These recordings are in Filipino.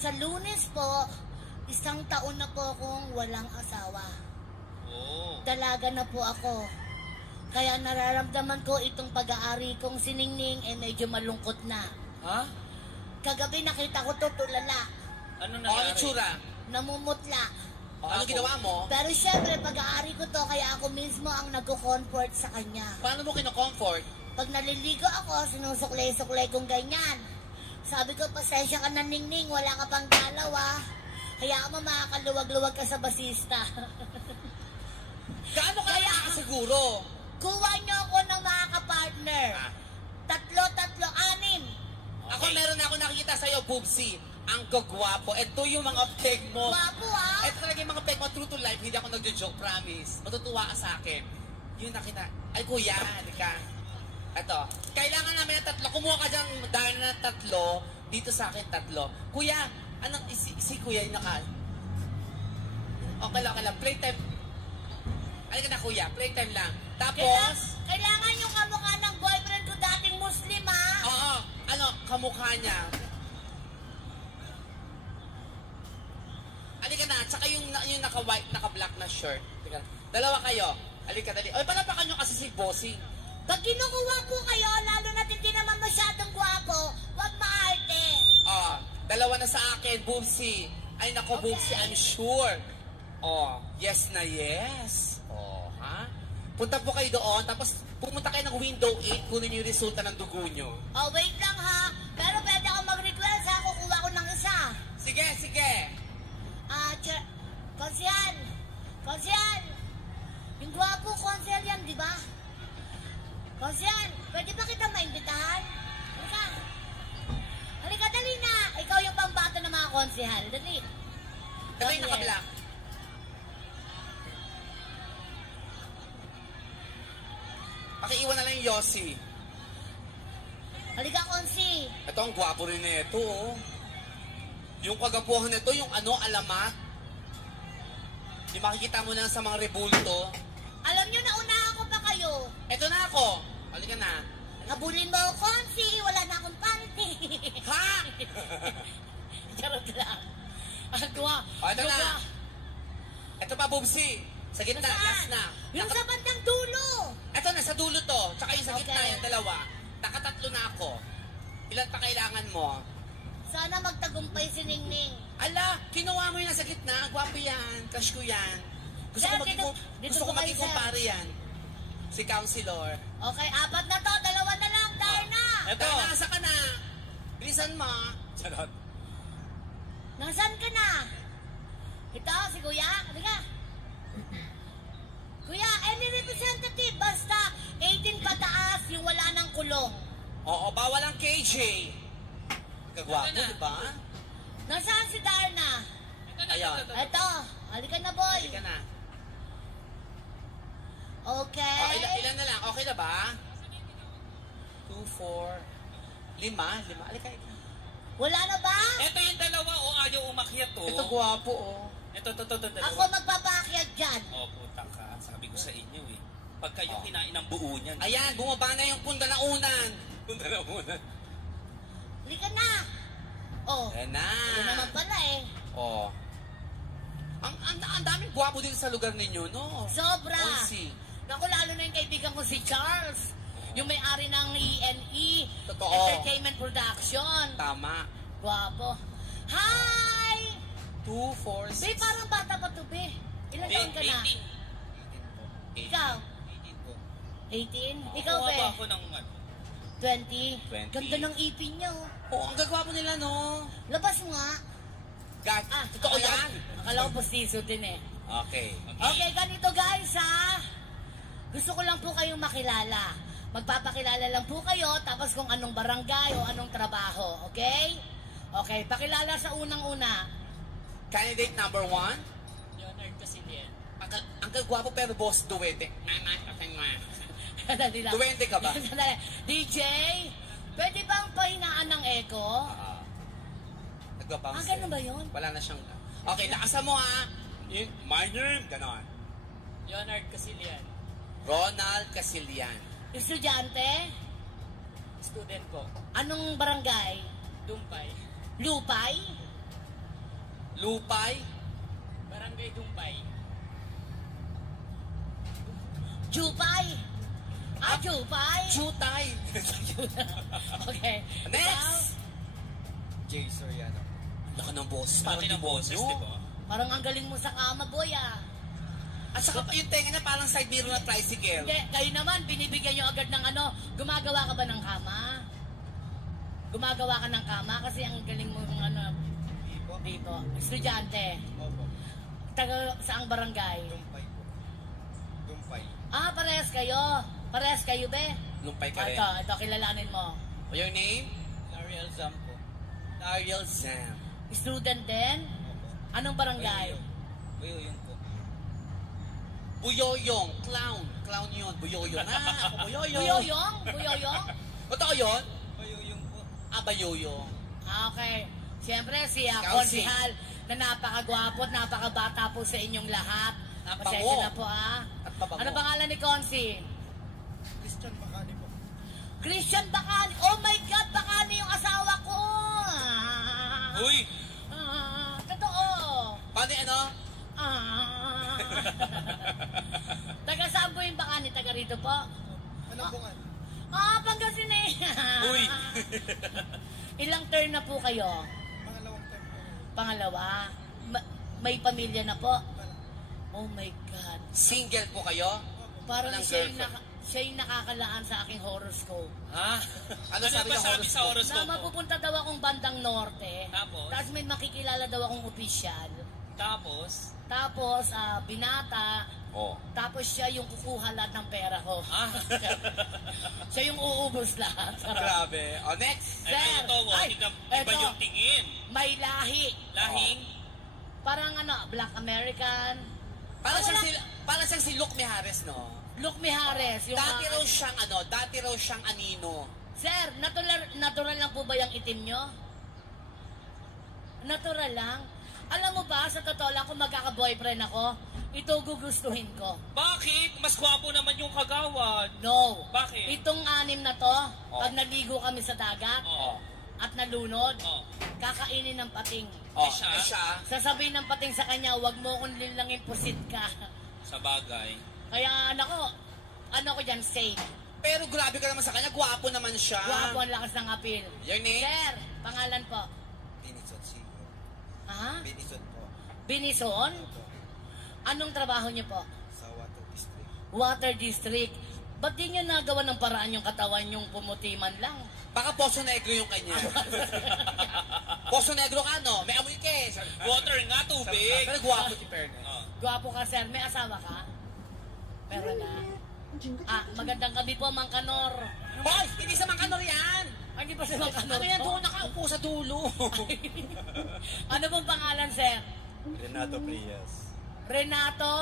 Sa Lunes po, 1 taon na po akong walang asawa. Dalaga na po ako. Kaya nararamdaman ko itong pag-aari kong siningning medyo malungkot na. Ha? Kagabi nakita ko to tulala. Ano nangyari? Ano tsura? Namumutla. Ano ginawa mo? Pero syempre, pag-aari ko to, kaya ako mismo ang nagko-comfort sa kanya. Paano mo kino-comfort? Pag naliligo ako, sinusuklay-suklay kong ganyan. Sabi ko, pasensya ka na, Ningning, wala ka pang dalaw, Hayaan mo makakaluwag-luwag ka sa basista. Gaano ka siguro? Kuha niyo ako ng mga kapartner. 3, 6. Okay. Ako meron na ako nakikita sa'yo, Boobsy. Ang gagwapo. Ito yung mga peg mo. Gwapo, Ito talaga yung mga peg mo, true to life. Hindi ako nagjo-joke, promise. Matutuwa ka sa akin. Yun nakita. Ay, kuya, halika. Ito. Kailangan namin ng 3. Kumuha ka dyan dahil na 3. Dito sa akin 3. Kuya, anong si kuya yung naka... Okay lang. Playtime. Halika na, kuya. Playtime lang. Tapos... Kailangan yung kamukha ng boyfriend ko dating Muslim, Oo. Ano, kamukha niya. Halika na. Tsaka yung naka-white, naka-black na shirt. Dalawa kayo. Halika, dali. Oy, palapakan nyo kasi si Bossing. Pag kinukuha po kayo, lalo na hindi naman masyadong gwapo, huwag maarte. Dalawa na sa akin, Boobsy. Ay, nako, okay. Boobsy, I'm sure. Yes na yes. Ha? Punta po kayo doon, tapos pumunta kayo ng window 8, kunin yung resulta ng dugo nyo. Wait lang, ha? Pero pwede ako mag-request, ha? Kukuha ko ng isa. Sige. Konsyal! Yung gwapo, konsyal yan, di ba? Konsyal, pwede ba kita maimbitahan? Halika, dali na! Ikaw yung pambato ng mga konsyal. Dali. Ito yung naka-black. Pakiiwan na lang yung Yossi. Halika, Konsi. Ito, ang gwapo rin na ito, Yung kagapuhan nito, yung alamat. Yung makikita mo na sa mga rebulto. Alam nyo, naunahan ko pa kayo. Ito na ako. Halika na. Habulin mo, Konsi. Wala na akong panty. Ha? Charot lang. Ito na. Ito pa, Boobsy. Sa gitna, last na. Yung sa bandang dulo. Ito na, sa dulo to. Tsaka yung sa gitna, yung dalawa. Nakatatlo na ako. Ilan pa kailangan mo? Sana magtagumpay si Ningning. Ala, kinuha mo yun sa gitna. Gwapo yan. Crush ko yan. Gusto ko maging kumpare yan. Si Counselor. Okay, 4 na to. 2 na lang. Darna. Ito. Nasa ka na. Bilisan mo. Charot. Nasaan ka na? Ito, si Kuya. Halika. Kuya, any representative. Basta 18 pataas yung wala ng kulong. Oo, bawal ang KJ. Kagwapo, di ba? Nasaan si Darna? Ayan. Ito. Halika na, boy. Halika na. Okay. Ilan na lang? Okay na ba? 2, 4, 5. Halika. Wala na ba? Ito yung dalawa ayaw umakyat Ito gwapo Ito dalawa. Ako magpapaakyat dyan. Puta ka. Sabi ko sa inyo Pag kayo kinain ang buo niyan. Ayan, bumaba na yung punda na unan. Halika na. Ayan na. Yun naman pala Ang daming gwapo dito sa lugar ninyo, no? Sobra. Onsi. Naku, lalo na yung kaibigan ko si Charles. Yung may-ari ng ENE. Totoo. Entertainment Production. Tama. Gwapo. Hi! 2, 4, 6. Be, parang bata pa to, be. Ilan taon ka na? 18. Ikaw? 18? Ikaw, be? Kuha ba ako ng 20? Ganda ng ipin niya, Ang gagwapo nila, no? Labas mo nga. Totoo yan. Akala ko postizo din Okay. Okay, ganito guys, Gusto ko lang po kayong makilala. Magpapakilala lang po kayo, tapos kung anong barangay o anong trabaho, okay? Okay, pakilala sa unang-una. Candidate number 1? Leonard Casilian. Ang gagwapo pero boss duwete. Dali lang. Duwende ka ba? DJ, pwede bang pahingaan ng echo? Nagbabounce. Ganun ba yun? Wala na siyang... Okay, lakasan mo my name, ganon. Leonard Casilian. Ronald Casilian. Estudyante? Student po. Anong barangay? Dumpay. Lupay? Lupay. Barangay Dumpay. Jupay. Jupay. Chutay. Okay. Next. Jay Soriano. Laka ng boses. Pati ng boses, di ba? Parang ang galing mo sa kama, boy, ah. At saka yung tenga niya parang side mirror na tricycle. Hindi, kayo naman, binibigyan nyo agad ng ano, gumagawa ka ba ng kama? Gumagawa ka ng kama kasi ang galing mo ng ano, dito. Estudyante. Opo. Taga saang barangay? Dumpay po. Dumpay. Parehas kayo. Parehas kayo, be. Lumpay ka rin. Ito, kilalanin mo. Your name? Ariel Zam po. Ariel Zam. Student din? Opo. Anong barangay? Buyuyong po. Buyoyong. Clown. Clown yun. Buyoyong. Ako buyoyong. Buyoyong? Buyoyong? Totoo yun? Buyuyong po. Buyoyong. Okay. Siyempre, si Scousing. Konsihal na napakagwapo at napakabata po sa inyong lahat. Napango. Pasensya na po, At pabango. Ano pangalan ni Konsi? Christian Bacani po. Christian Bacani. Oh my God, Bacani yung asawa ko. Uy! Totoo. Paano ano? Taga saan po yung Bacani? Taga rito po? Anong bungan? Pangasinan. Uy! Ilang turn na po kayo? Pangalawang time po. Pangalawa? May pamilya na po? Oh my God. Single po kayo? Parang Walang siya yung, girlfriend. siya yung nakakaan sa aking horoscope. Ha? Ano sabi ba ng sabi sa horoscope? Na horoscope mo? mapupunta daw akong bandang norte. Tapos? May makikilala daw akong opisyal. Tapos? Tapos, binata. Oh. Tapos siya yung kukuha lahat ng pera ko. Ah? Siya yung uubos lahat. Grabe. Oh, next. Ay, Sir, ito, ay, iba eto. yung tingin. May lahi. Lahing? Parang Black American. Parang siyang si Luke Mijares, no? Luke Mijares. Yung Dati raw siyang anino. Sir, natural lang po ba yung itim nyo? Natural lang? Alam mo ba, sa totoo lang, kung magkaka-boyfriend ako, ito gugustuhin ko. Bakit? Mas gwapo naman yung kagawad. No. Bakit? Itong 6 na to, pag naligo kami sa dagat Oo. at nalunod, Oo. kakainin ng pating. Oh, Eh, siya? siya. Sasabihin ng pating sa kanya, wag mo akong lilangin pusit ka. Sa bagay. Kaya ano ko dyan, safe. Pero grabe ka naman sa kanya, gwapo naman siya. Guwapo ang lakas ng appeal. Your name? Sir, pangalan po. Binison Sigo. Ha? Binison po. Binison? Opo. Anong trabaho niyo po? Sa Water District. Water District. Ba't di niyo nagawa ng paraan yung katawan yung pumuti man lang? Baka Poso Negro yung kanya. Poso Negro ka, no? May amoy ka eh. Water nga, tubig. Pero gwapo si Perne. Oh. Gwapo ka, sir. May asawa ka? Meron na. Magandang gabi po, Mang Kanor. Hoy! Hindi sa Mangkanor yan! Hindi pa si Mang Kanor. Ano yan? Doon nakaupo sa dulo. Ano pong pangalan, sir? Renato Prias. Renato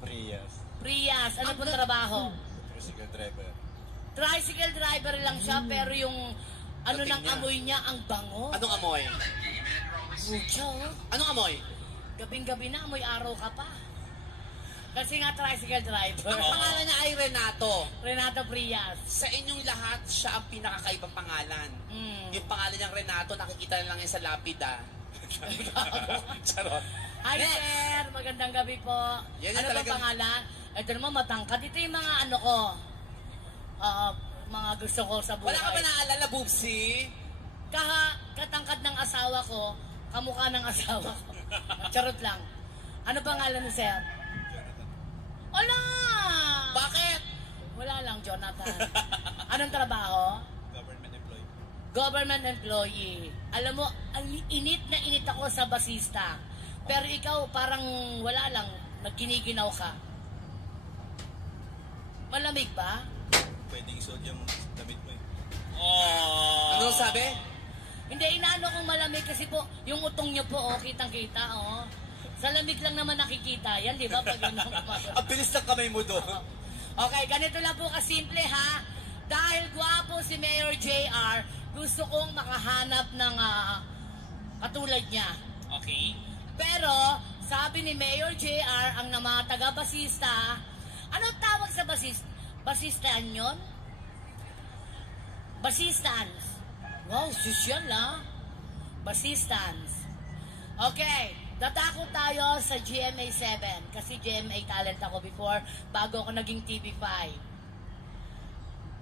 Prias. Prias. Ano pong trabaho? Tricycle driver. Tricycle driver lang siya, pero yung ano Dating ng niya. amoy niya, ang bango. Anong amoy? Pucha, oh. Anong amoy? Gabing-gabi na, amoy araw ka pa. Kasi nga tricycle driver. Ang pangalan niya ay Renato. Renato Prias. Sa inyong lahat, siya ang pinakakaibang pangalan. Mm. Yung pangalan niyang Renato, nakikita na lang yan sa lapida. Charot. Hi, Next. sir. Magandang gabi po. Yan yung Ano ba talagang- pangalan? Ito naman, matangkad. Ito yung mga ano ko. Mga gusto ko sa buhay. Wala ka ba naalala, Boobsy? Katangkad ng asawa ko, kamukha ng asawa ko. Charot lang. Ano pangalan ni sir? Wala! Bakit? Wala lang, Jonathan. Anong trabaho? Government employee. Government employee. Alam mo, init na init ako sa basista. Pero ikaw, parang wala lang, nagkiniginaw ka. Malamig ba? Pwedeng isuot yung damit mo eh. Oh. Ano sabi? Hindi, inaano kong malamig kasi po, yung utong nyo po, kitang-kita, Sa lamig lang naman nakikita yan, di ba? Pag yun ang Ang bilis ng kamay mo doon. Okay, ganito lang po kasimple, ha? Dahil gwapo si Mayor JR, gusto kong makahanap ng katulad niya. Okay. Pero, sabi ni Mayor JR, ang mga taga-basista, anong tawag sa basista? Basistaan yun? Basistans. Wow, social, ha? Basistans. Okay, dadako tayo sa GMA 7 kasi GMA talent ako before bago ako naging TV5.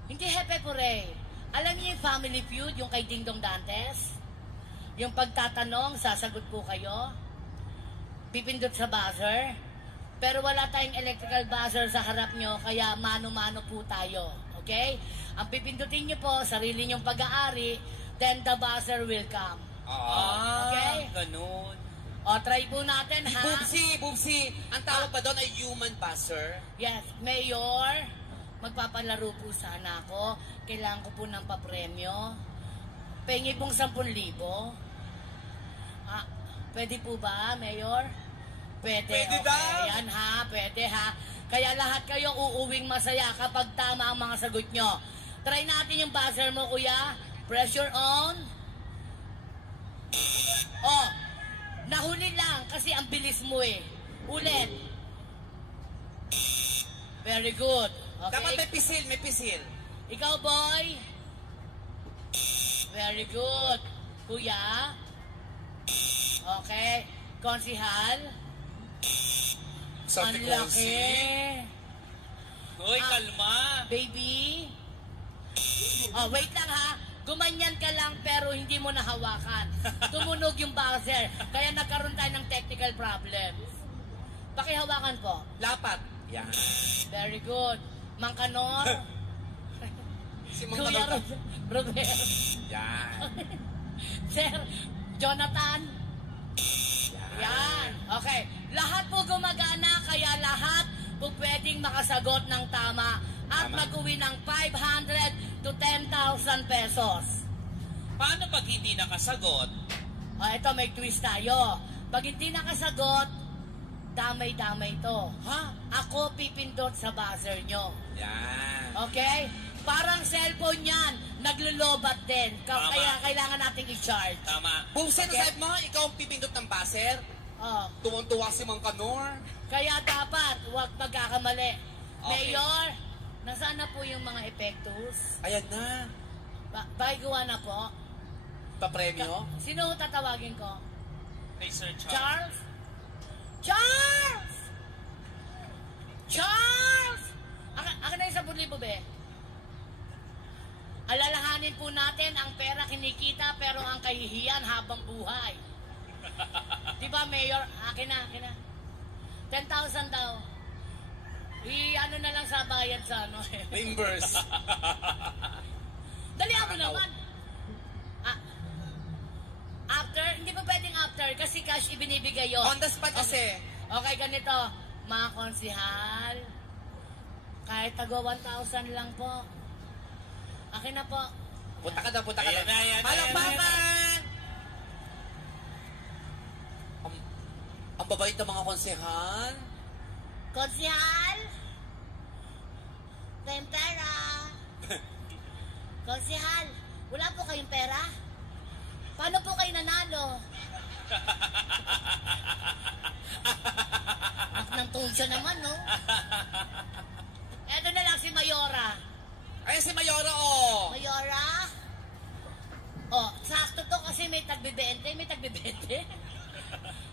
Hindi Hepe Pure. Alam niyo yung Family Feud, yung kay Ding Dong Dantes? Yung pagtatanong, sasagot po kayo. Pipindot sa buzzer. Pero wala tayong electrical buzzer sa harap nyo, kaya mano-mano po tayo. Okay? Ang pipindutin nyo po, sarili nyong pag-aari, then the buzzer will come. Okay? Ganun. O, try po natin, ha? Bubsy, ang tawag pa doon ay human buzzer. Yes, Mayor, magpapalaro po sana ako. Kailangan ko po ng papremyo. Pengi pong 10,000. Ah, pwede po ba, Mayor? Pwede Pwede okay. daw. Yan ha, pwede ha. Kaya lahat kayo uuwing masaya kapag tama ang mga sagot nyo. Try natin yung buzzer mo, kuya. Pressure on. Oh, nahuli lang kasi ang bilis mo eh. Ulit. Very good. Okay. Dapat may pisil. Ikaw, boy. Very good. Kuya. Okay. Konsihal. Sabi Ang ko, laki. Hoy, kalma. Baby. Oh, wait lang ha. Gumanyan ka lang pero hindi mo nahawakan. Tumunog yung buzzer. Kaya nagkaroon tayo ng technical problems. Pakihawakan po. Lapat. Yan. Very good. Mang Kanor. Si Mang Kuya Kanor. Robert. Yan. Sir Jonathan. Yan. Okay. Lahat po gumagana kaya lahat po pwedeng makasagot ng tama at Tama. mag-uwi ng 500 to 10,000 pesos. Paano pag hindi nakasagot? O, ito may twist tayo. Pag hindi nakasagot, damay-damay to. Ha? Ako pipindot sa buzzer nyo. Yan. Okay? Parang cellphone yan. Naglulobat din. Tama. Kaya kailangan nating i-charge. Tama. Bubsy, Okay. sabi mo, ikaw ang pipindot ng buzzer. Oh. Tuwang-tuwa si Mang Kanor. Kaya dapat, huwag magkakamali. Okay. Mayor, nasaan na po yung mga epektos? Ayan na. Baguwa na po. Papremyo. Sino ho tatawagin ko? Kay Sir Charles. Charles? Charles! Charles! Akin na yung 10,000, be. Alalahanin po natin, ang pera kinikita pero ang kahihiyan habang buhay. Diba, Mayor? Akin na. 10,000 daw. Ano na lang sa bayad sa ano. Reimburse. Dali ako naman. After, hindi pa pwedeng after kasi cash ibinibigay yun. On the spot kasi. Okay, ganito. Mga konsihal, kahit tago 1,000 lang po. Akin na po. Punta ka daw. Ayan na, ayan na, Palakpakan! Ang babait ng mga konsehal. Konsihal? Kayong pera. Konsihal, wala po kayong pera? Paano po kayo nanalo? Ng tuition naman, no? Eto na lang si Mayora. Ay, si Mayora, oh. Mayora? Oh, sakto to kasi may tagbe-20,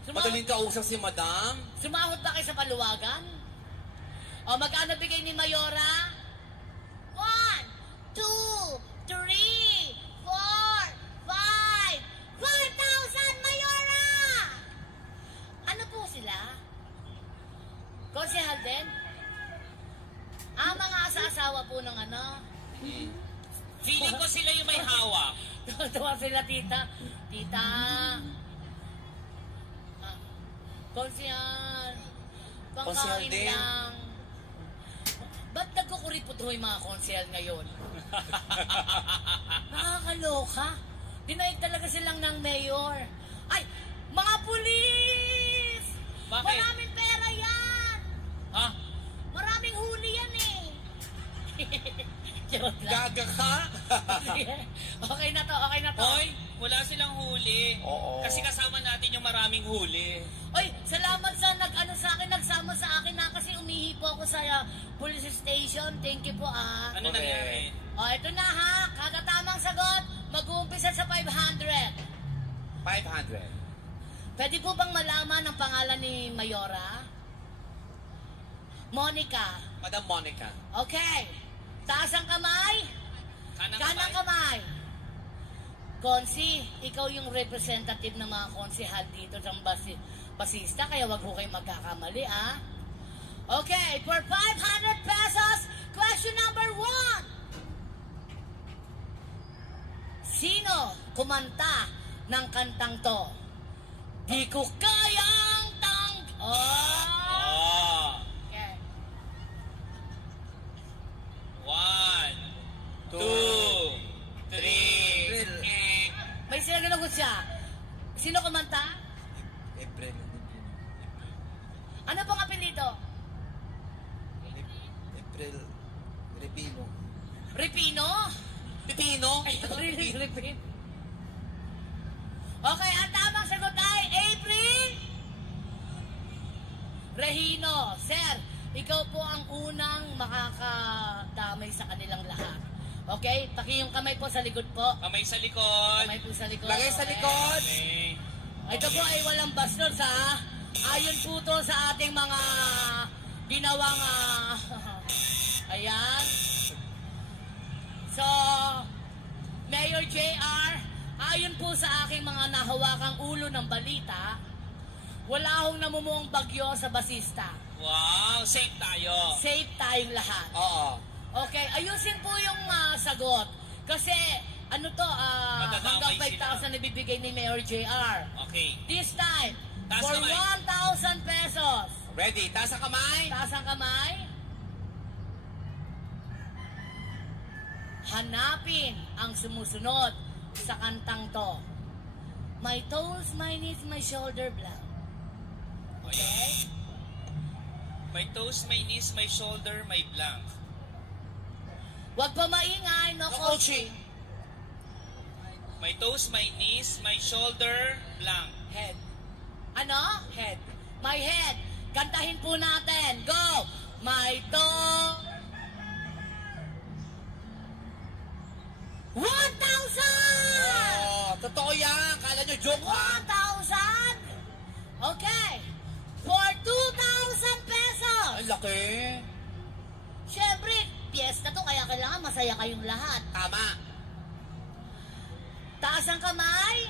Madaling kausap si Madam. Sumahod ba kayo sa paluwagan? O, magkano bigay ni Mayora? 1, 2, 3, 4, 5, 4,000 Mayora! Ano po sila? Konsehal din? Mga asa-asawa po ng ano? Feeling ko sila yung may hawak. Tuwa sila, tita. Tita. Konsehal. Konsehal Pangkain din. lang. Ba't nagkukuripot ho yung mga konsehal ngayon? Nakakaloka. Dinaig talaga silang ng mayor. Ay, mga pulis! Bakit? Maraming pera yan! Ha? Maraming huli yan eh. Charot lang. Gaga ka? Okay na to. Hoy, wala silang huli. Oo. Kasi kasama natin yung maraming huli. Oy, salamat sa nagsama sa akin na kasi umihi po ako sa police station. Thank you po ah. Ano Okay. nangyari? O, ito na ha. Kagatamang sagot, mag-uumpisa sa 500. 500. Pwede po bang malaman ang pangalan ni Mayora? Monica. Madam Monica. Okay. Taas ang kamay. Kanang kamay. Konsi, ikaw yung representative ng mga konsihal dito sa basista, kaya wag ho kayong magkakamali, ah. Okay, for 500 pesos, question number 1. Sino kumanta ng kantang to? Di ko kayang Oh! Okay. 1, 2, 3. May sinagalagot siya. Sino kumanta? April. Ano pong apelido? April. Repino. Repino? Pipino. Repino. Okay, ang tamang sagot ay April Regino. Sir, ikaw po ang unang makakadamay sa kanilang lahat. Okay? Paki yung kamay po sa likod po. Kamay sa likod. Kamay po sa likod. Lagay sa okay? likod. Okay. Ito po ay walang bastos, ha? Ayon po to sa ating mga ginawang ayan. So, Mayor JR, ayon po sa aking mga nahawakang ulo ng balita, wala akong namumuong bagyo sa basista. Wow, safe tayo. Safe tayong lahat. Oo. Okay, ayusin po yung sagot. Kasi, ano to, hanggang Madadamay 5,000 na bibigay ni Mayor JR. Okay. This time, Taas for kamay. 1,000 pesos. Ready? Taas ang kamay. Taas ang kamay. Hanapin ang sumusunod sa kantang to. My toes, my knees, my shoulder blank. Okay? My toes, my knees, my shoulder, my blank. Huwag pa maingay, no No coaching. coaching. My toes, my knees, my shoulder, blank. Head. Ano? Head. My head. Kantahin po natin. Go! My toe. 1,000! Oh, totoo yan. Kala nyo joke ha? 1,000! Okay. For 2,000 pesos. Ang laki. Siyempre, piyesta to, kaya kailangan masaya kayong lahat. Tama. Taas ang kamay.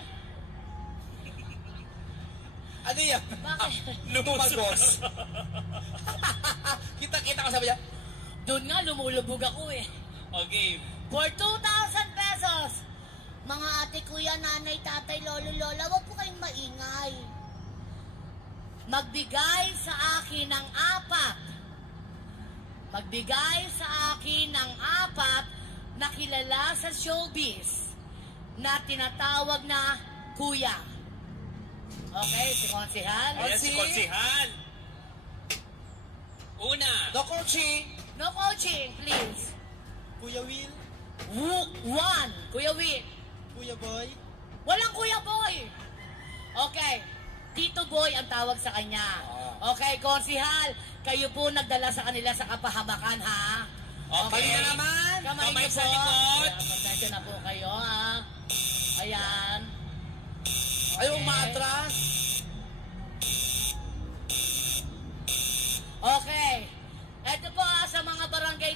Ano yan? Bakit? Lumagos. Kita-kita ko sabi niya. Doon nga, lumulubog ako eh. Okay. For 2,000 pesos, mga ate, kuya, nanay, tatay, lolo, lola, huwag po kayong maingay. Magbigay sa akin ng 4. Magbigay sa akin ng 4 na kilala sa showbiz na tinatawag na kuya. Okay, si Konsihal. Ayan si Konsihal. Una. No coaching. No coaching, please. Kuya Will. 1, Kuya Will. Kuya Boy. Walang Kuya Boy. Okay. Tito Boy ang tawag sa kanya. Okay, Konsihal, kayo po nagdala sa kanila sa kapahamakan, ha? Okay. Mali na naman. Kamay Kamay niyo sa po. likod. Ayan, pasensya na po kayo, ha? Ayan. Ayaw umatras. Okay. Ito po sa mga barangay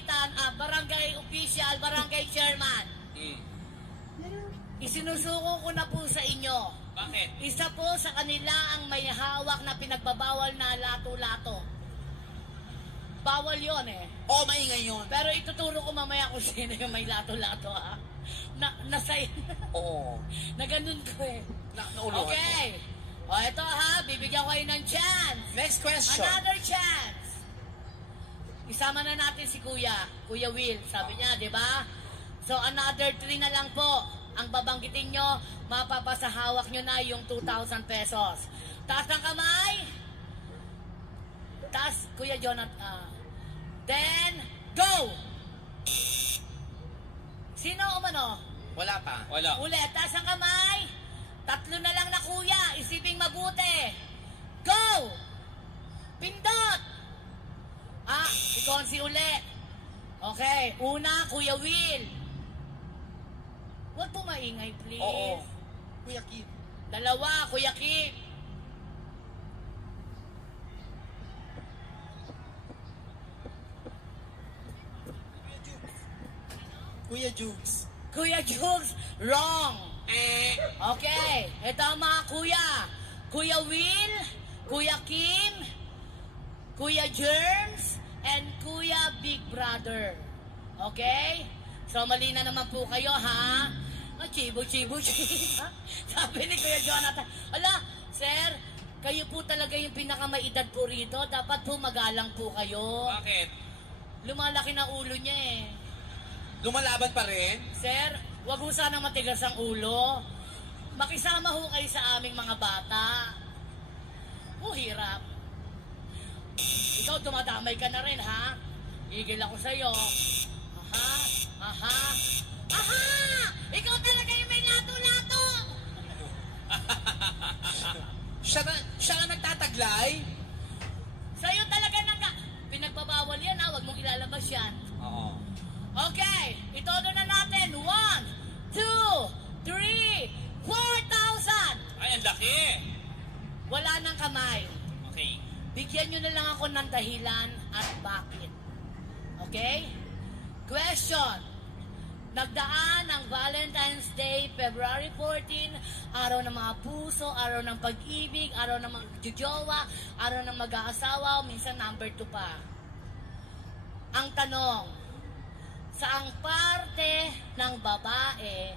official, barangay chairman. Isinusuko ko na po sa inyo. Bakit? Isa po sa kanila ang may hawak na pinagbabawal na lato-lato. Bawal yon eh. Oo, maingay yun. Pero ituturo ko mamaya kung sino yung may lato-lato, ha? Nasay. Oo. Na ganun ko eh. Nauluhan Okay. O ito ha, bibigyan ko kayo ng chance. Next question. Another chance. Isama na natin si Kuya Will, sabi niya, di ba? So another 3 na lang po. Ang babanggitin nyo, mapapasahawak nyo na yung 2,000 pesos. Taas ng kamay. Taas, Kuya Jonathan. Then, go! Sino umano? Wala pa. Wala. Ulit, taas ang kamay. 3 na lang na kuya. Isiping mabuti. Go! Pindot! Si Konsi uli. Okay, una, Kuya Will. Huwag po maingay, please. Oo. Kuya Kim. 2, Kuya Kim. Kuya Jugs. Kuya Jugs, wrong. Okay, ito ang mga kuya. Kuya Will, Kuya Kim, Kuya Germs, and Kuya Big Brother. Okay? So, mali na naman po kayo, ha? Chibo. Sabi ni Kuya Jonathan, ala, sir, kayo po talaga yung pinakamaedad po rito. Dapat po magalang po kayo. Bakit? Lumalaki na ulo niya eh. Lumalaban pa rin? Sir, wag ho sana matigas ang ulo. Makisama ho kayo sa aming mga bata. Hirap. Ikaw, dumadamay ka na rin, ha? Igil ako sa'yo. Aha! Ikaw talaga yung may lato-lato! Siya na nagtataglay? Sa'yo talaga pinagbabawal yan, ha? Wag mong ilalabas yan. Oo. Okay, itodo na natin. 1, 2, 3, 4,000! Ay, ang laki. Wala nang kamay. Okay. Bigyan nyo na lang ako ng dahilan at bakit. Okay? Question. Nagdaan ang Valentine's Day, February 14, araw ng mga puso, araw ng pag-ibig, araw ng magjujowa, araw ng mag-aasawa, minsan number 2 pa. Ang tanong, saang parte ng babae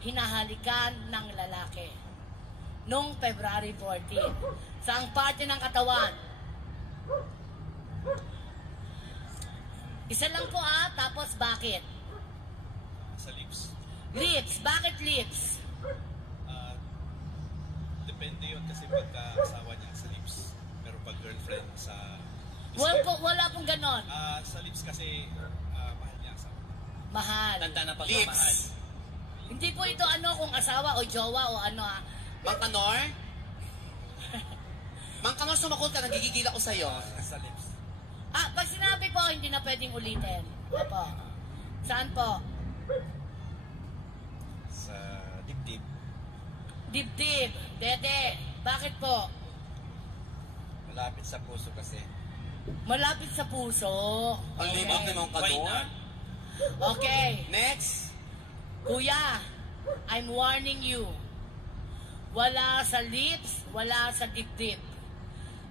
hinahalikan ng lalaki? Nung February 14. Saang parte ng katawan? Isa lang po tapos bakit? Sa lips. Lips. Bakit lips? Depende yun kasi pagka asawa niya sa lips. Pero pag girlfriend sa... Wala pong ganon. Sa lips kasi mahal niya asawa. Mahal. Tanda na pagmamahal. Hindi po ito kung asawa o jowa o ano Mang Kanor? Mang Kanor, sumakot ka, nagigigil ako sa'yo. Sa lips. Pag sinabi po, hindi na pwedeng ulitin. Opo. Saan po? Sa dibdib. Dibdib. Dede. Bakit po? Malapit sa puso kasi. Malapit sa puso. Ang libak ni Mang Why Kanor. not? Okay. Next. Kuya, I'm warning you. Wala sa lips, wala sa dibdib.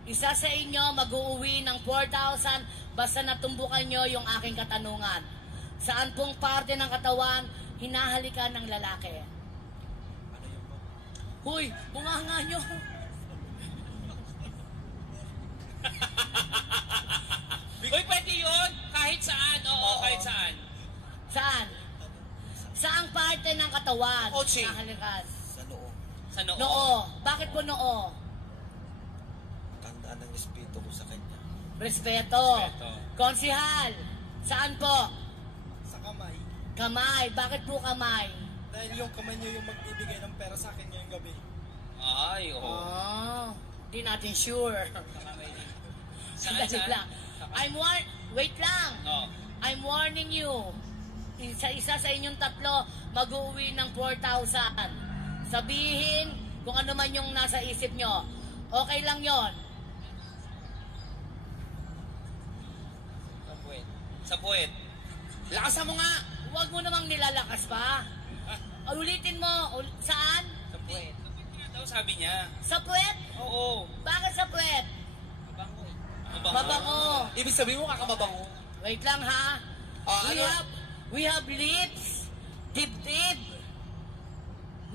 Isa sa inyo mag-uuwi ng 4,000 basta natumbukan nyo yung aking katanungan. Saan pong parte ng katawan hinahalikan ng lalaki? Ano yun po? Huy, bunganga nyo. Uy, pwede yun. Kahit saan. Oo, kahit saan. Saan? Saang parte ng katawan Ochi. hinahalikan? Sa noo. Sa noo. Noo. Bakit po noo? Tandaan ng espiritu ko sa kanya. Respeto. Respeto. Konsihal, saan po? Sa kamay. Kamay. Bakit po kamay? Dahil yung kamay niyo yung magbibigay ng pera sa akin ngayong gabi. Ay, oo. Oh, di natin sure. Saan, Sandali lang. Wait lang. Oh. I'm warning you. Isa sa inyong tatlo mag-uwi ng 4,000. Sabihin kung ano man yung nasa isip nyo. Okay lang yon. Sa puwet. Lakasan mo nga. Huwag mo namang nilalakas pa. Ulitin mo. Saan? Sa puwet. Daw sabi niya. Sa puwet? Oo. Bakit sa puwet? Mabango. Mabango. Ibig sabihin mo kakamabango. Wait lang ha. Ano? We have lips, dibdib,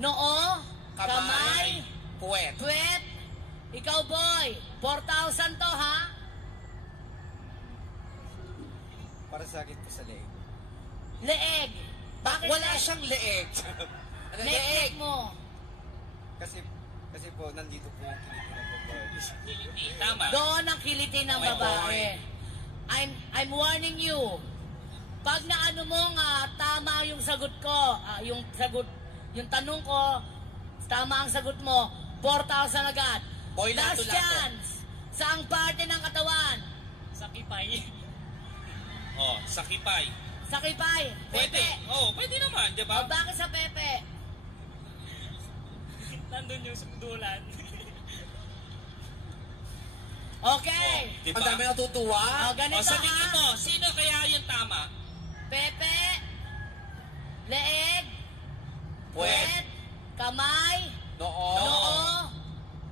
noo, kamay, Puwet. puwet. Ikaw boy, 4,000 to ha? Para sa akin po sa leeg. Leeg. Bakit Wala leeg? siyang leeg. Leeg mo. Kasi po nandito po yung kiliti ng babae. Tama. Doon ang kiliti ng Okay, babae. I'm warning you. Pag naano mo tama yung sagot ko, yung tanong ko, tama ang sagot mo, 4,000 agad. Boy, Last lato-lato. chance. Saang parte ng katawan? Sa kipay. Oh, sa kipay. Sa kipay. Pwede. Pepe. Oo, pwede naman, di O ba? bakit sa pepe? Nandun yung sundulan. Okay. Di Ang ba? dami natutuwa. O ganito O, sa tingin ha. mo, sino kaya yung tama? Pepe. leeg, Puwet. kamay, Noo. noo,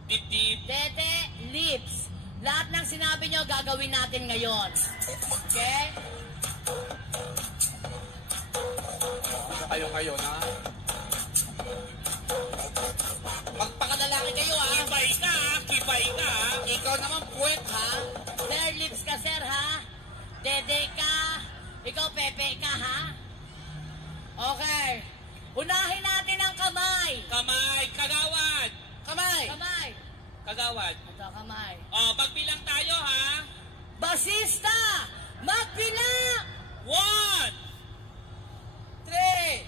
Dibdib. dede, lips. Lahat ng sinabi nyo, gagawin natin ngayon. Okay? Kayo na. Magpakalalaki kayo, ha? Kibay ka, kibay ka. Ikaw naman puwet, ha? Sir, lips ka, sir, ha? Dede ka. Ikaw, pepe ka, ha? Okay. Unahin natin ang kamay. Kamay, kagawad. Kamay. Kamay. Kagawad. Ito, kamay. Oh, magbilang tayo ha. Basista, magbilang. 1. 3.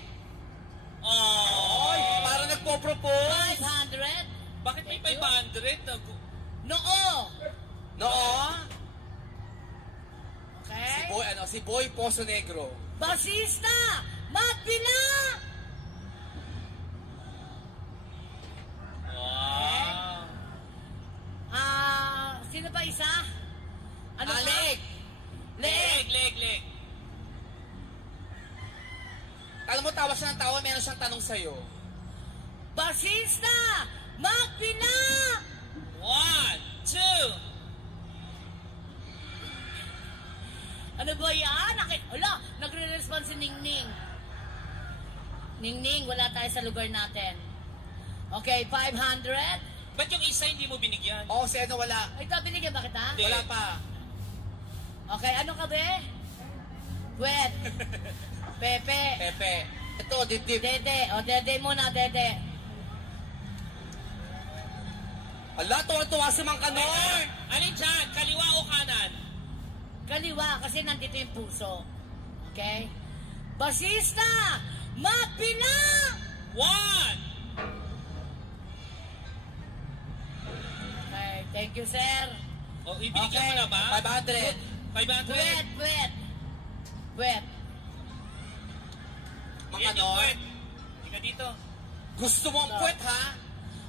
Oh. Oy, para nagpo-propose. 500. Bakit may 500? Noo. Noo. Okay. Si Boy Poso Negro. Basista, magbilang. Wow. Sino pa isa? Ano pa? Leg. Leg. Alam mo, tawa siya ng tawa, meron siyang tanong sa'yo. Basista, magbilang. 1, 2. Ano ba yan? Hala, nagre-respond si Ningning. Ningning, wala tayo sa lugar natin. Okay, 500. Ba't yung isa hindi mo binigyan? Oo, si ano wala. Ito, binigyan ba kita? Hindi. Wala pa. Okay, ano ka be? Wet. Pepe. Pepe. Ito, dibdib. Dede. O, dede muna, dede. Ala, tuwa-tuwa si Mang Kanor. Alin dyan? Kaliwa o kanan? Kaliwa, kasi nandito yung puso. Okay? Basista, magbilang. 1. Okay, thank you, sir. O, ibinigyan Okay. mo na ba? 500. 500. Wet. Wet. Mang Yan yung Kanor. puwet. Hindi ka dito. Gusto mo ang puwet, ha?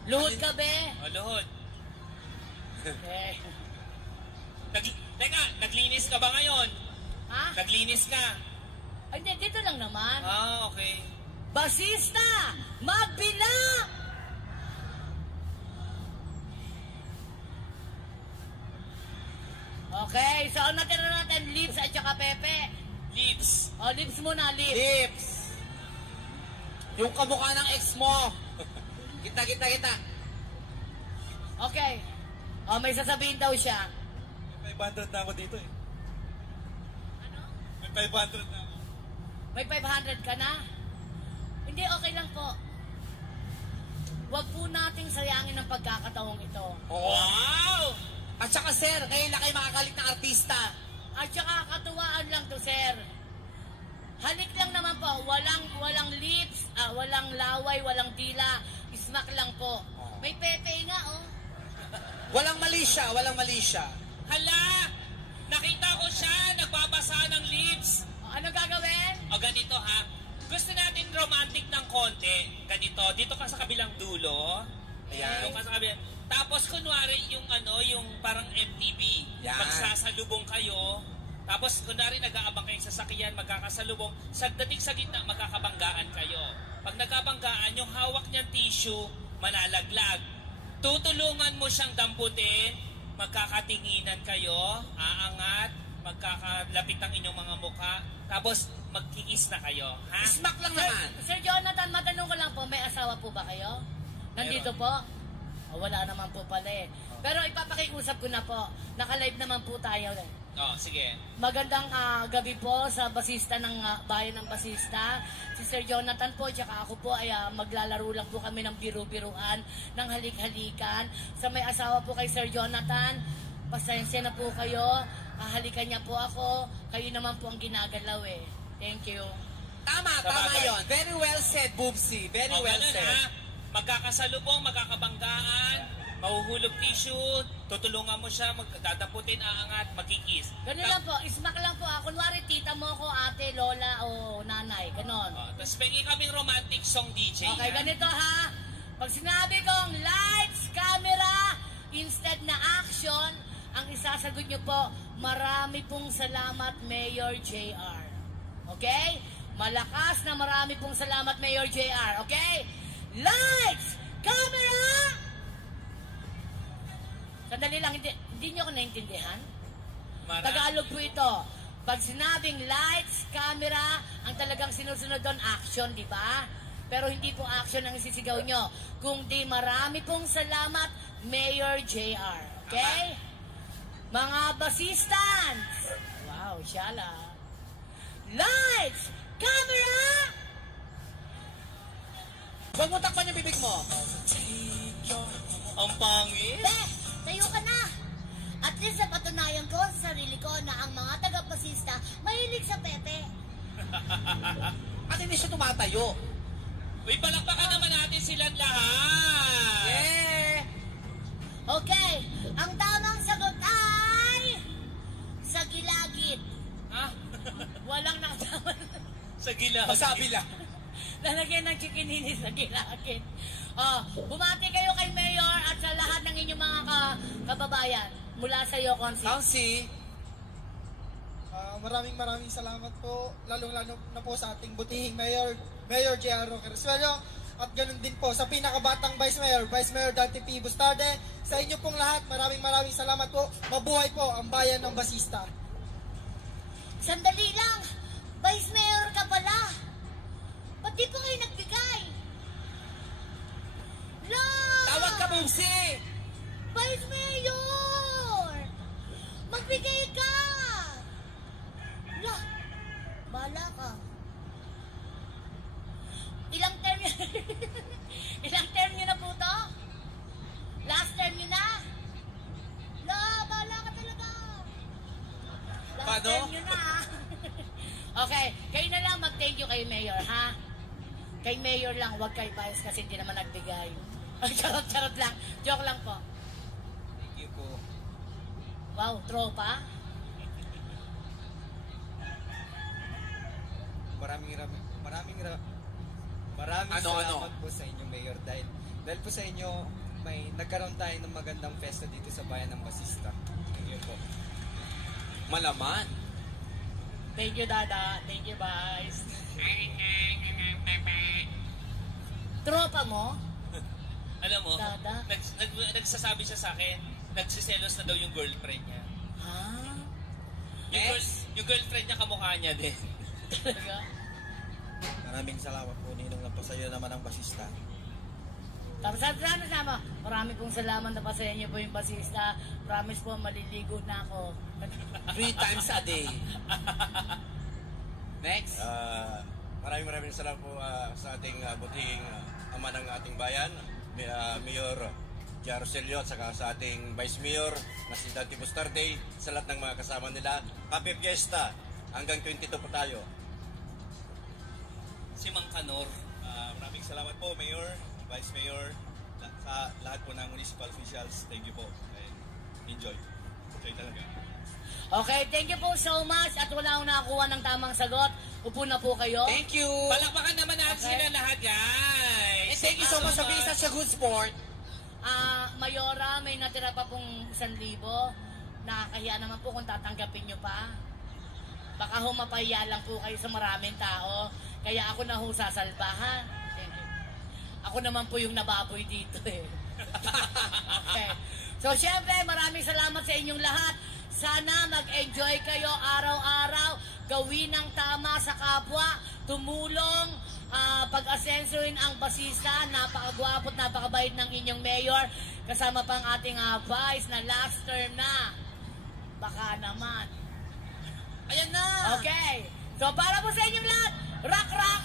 Luhod ka, be? O, luhod. Okay. Teka, naglinis ka ba ngayon? Ha? Naglinis ka? Ay, hindi, dito lang naman. Ah, okay. Basista, magbilang. Okay, so ang natira natin, lips at saka pepe. Lips. O, lips muna, lips. Lips. Yung kamukha ng ex mo. Kita. Okay. O, may sasabihin daw siya. May 500 na ako dito eh. Ano? May 500 na ako. May 500 ka na? Hindi, okay lang po. Huwag po nating sayangin ang pagkakataong ito. Oo. Wow! At saka, sir, ngayon na kayo makakalit ng artista. At saka katuwaan lang to, sir. Halik lang naman po, walang lips, walang laway, walang dila, smack lang po. May pepe nga, oh. Walang mali siya. Hala! Nakita ko siya, nagbabasa ng lips. O, ano gagawin? O ganito ha, gusto natin romantic ng konti. Ganito, dito ka sa kabilang dulo. Ayan. Doon ka sa kabilang. Tapos kunwari yung yung parang MTV. Yan. Magsasalubong kayo. Tapos kunwari nag-aabang kayong sasakyan, magkakasalubong. Sagdating sa gitna, magkakabanggaan kayo. Pag nagkabanggaan, yung hawak niyang tissue, manalaglag. Tutulungan mo siyang damputin, magkakatinginan kayo, aangat, magkakalapit ang inyong mga mukha, tapos magkikis na kayo. Ha? Smack lang naman. Sir Jonathan, matanong ko lang po, may asawa po ba kayo? Nandito po? O, wala naman po pala eh. Pero ipapakiusap ko na po. Naka-live naman po tayo eh. Sige. Magandang gabi po sa basista ng bayan ng basista. Si Sir Jonathan po, tsaka ako po ay maglalaro lang po kami ng biru-biruan, ng halik-halikan. Sa may asawa po kay Sir Jonathan, pasensya na po kayo. Halikan niya po ako. Kayo naman po ang ginagalaw eh. Thank you. Tama Sabagay. yun. Very well said, Boobsy. Very well Ganun, said. ha? Magkakasalubong, magkakabanggaan, mahuhulog tissue, tutulungan mo siya, magdadaputin, aangat, magkikis. Ganun lang po. Ismak lang po. Kunwari, tita mo ko, ate, lola, o nanay. Ganon. Tapos pengi kaming romantic song DJ. Okay, ha? ganito ha. Pag sinabi kong lights, camera, instead na action, ang isasagot nyo po, marami pong salamat, Mayor JR. Okay? Malakas na marami pong salamat, Mayor JR. Okay? Lights! Camera! Sandali lang, hindi niyo ako naintindihan? Tagalog po ito. Pag sinabing lights, camera, ang talagang sinusunod doon, action, di ba? Pero hindi po action ang isisigaw nyo. Kung di marami pong salamat, Mayor JR. Okay? Mga basistans! Wow, shala. Lights! Camera! Huwag mo takpan yung bibig mo. Ang pangit. Tayo ka na! At least napatunayan ko sa sarili ko na ang mga taga-pasista mahilig sa pepe. At hindi siya tumatayo. Uy, palakpakan naman natin silang lahat. Yeah! Okay, ang tamang sagot ay... sa gilagid. Ha? Walang nakatama. Sa gila. Masabi lang. Lalagyan ng chikinini sa gilagid. Bumati kayo kay Mayor at sa lahat ng inyong mga kababayan. Mula sa iyo, Consi. Consi, Maraming salamat po, lalong-lalo na po sa ating butihing Mayor J.R. Roque Resuello, at ganun din po sa pinakabatang Vice Mayor Dante P. Bustarde. Sa inyo pong lahat, maraming salamat po. Mabuhay po ang bayan ng Basista. Sandali lang! Vice Mayor ka pala! Ba't di pa kayo nagbigay? La! tawag ka, Bumsi! Vice Mayor! Magbigay ka! La! Bala ka. Ilang term yun? Ilang term nyo na po to? Last term nyo na? La! Bala ka talaga! Last Paano? term nyo na. Okay, kayo na lang mag-thank you kay Mayor, ha? Kay Mayor lang, huwag kay Vice kasi hindi naman nagbigay. Charot lang. Joke lang po. Thank you po. Wow, tropa. Maraming Ano? salamat po sa inyo, Mayor, dahil po sa inyo may nagkaroon tayo ng magandang festa dito sa bayan ng Basista. Thank you po. Malaman. Thank you, Dada. Thank you, Vice. Tropa mo? Alam mo, Dada? nagsasabi siya sa akin, nagsiselos na daw yung girlfriend niya. Ha? Yung girlfriend niya kamukha niya din. Talaga? Maraming salamat po, Ninong, na pasayo naman ang basista. Tapos sama. Marami pong salamat na pa sa inyo po yung basista. Promise po, maliligo na ako. 3 times a day. Next. Maraming salamat po sa ating butihing ama ng ating bayan, Mayor J.R. Roselio, at saka sa ating Vice Mayor na si Dante Bustarde, sa lahat ng mga kasama nila. Happy Fiesta! Hanggang 22 po tayo. Si Mang Kanor. Maraming salamat po, Mayor, Vice Mayor, sa lahat po ng municipal officials. Thank you po. And enjoy. Enjoy talaga. Okay, thank you po so much. At wala akong nakakuha ng tamang sagot. Upo na po kayo. Thank you. Palakpakan naman natin Okay. sila lahat, guys. And thank you so much for being such a good sport. Mayora, may natira pa pong 1,000. Nakakahiya naman po kung tatanggapin nyo pa. Baka humapahiya lang po kayo sa maraming tao. Kaya ako na ho sasalba, ha? Thank you. Ako naman po yung nababoy dito, eh. Okay. So, syempre, maraming salamat sa inyong lahat. Sana mag-enjoy kayo araw-araw. Gawin ng tama sa kapwa. Tumulong. Pag-asensoin ang basista. Napakagwapo at napakabait ng inyong mayor. Kasama pang ating vice na last term na. Baka naman. Ayan na. Okay. So, para po sa inyong lahat, rock, rock!